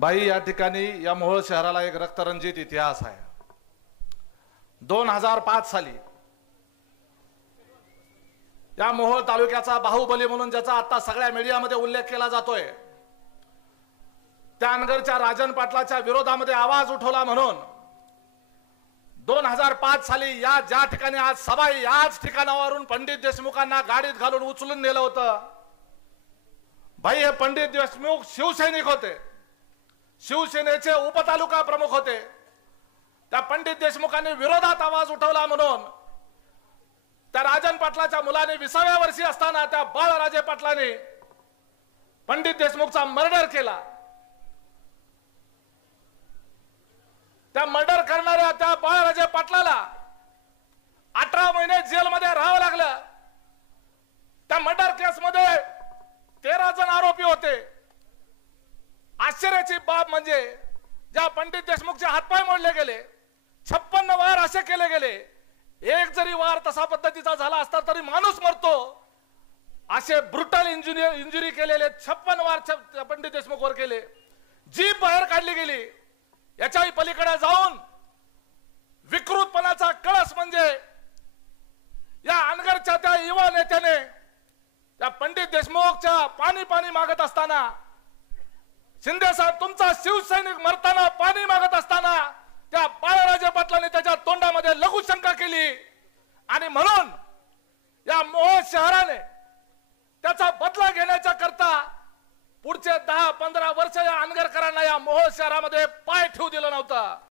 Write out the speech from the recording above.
बाई या ठिकाणी या मोहोळ शहराला एक रक्तरंजित इतिहास आहे। 2005 साली या मोहोळ तालुक्याचा बाहुबली म्हणून ज्याचा आता सगळ्या मीडियामध्ये उल्लेख केला जातोय, त्या अनगरच्या राजन पाटलाच्या विरोधामध्ये आवाज उठवला म्हणून 2005 साली ज्या ठिकाणी आज सभा याच ठिकाणावरून पंडित देशमुखांना गाडीत घालून उचलून नेलं होतं। भाई हे पंडित देशमुख शिवसैनिक होते, शिवसेनेचे उपतालुका प्रमुख होते। त्या पंडित देशमुखांनी विरोधात आवाज उठवला म्हणून त्या राजन पाटलाच्या मुलाने 20व्या वर्षी असताना त्या बाळराजे पाटलाने पंडित देशमुखचा मर्डर केला। त्या मर्डर करणाऱ्या त्या बाळराजे पाटलाला 18 महिने जेलमध्ये राहावं लागलं। त्या मर्डर केसमध्ये 13 जण आरोपी होते। आश्चर्याची बाब म्हणजे ज्या पंडित देशमुखचे हातपाय मोडले गेले, 56 वार असे केले गेले, एक जरी वार तसा पद्धतीचा झाला असता तरी माणूस मरतो, असे ब्रुटल इंजुरी केलेले 56 वार पंडित देशमुख वर केले। जीभ बाहेर काढली गेली। याच्याही पलीकडे जाऊन विकृतपणाचा कळस म्हणजे या अनगरच्या त्या युवा नेत्याने त्या पंडित देशमुखच्या पाणी मागत असताना, शिंदे साहेब तुमचा शिवसैनिक मरताना पाणी मागत असताना त्या बाळराजे पाटलाने त्याच्या तोंडामध्ये लघुशंका केली आणि म्हणून या मोहोळ शहराने त्याचा बदला घेण्याच्या करता पुढचे 10-15 वर्ष या अनगरकरांना या मोहोळ शहरामध्ये पाय ठेवू दिलं नव्हतं।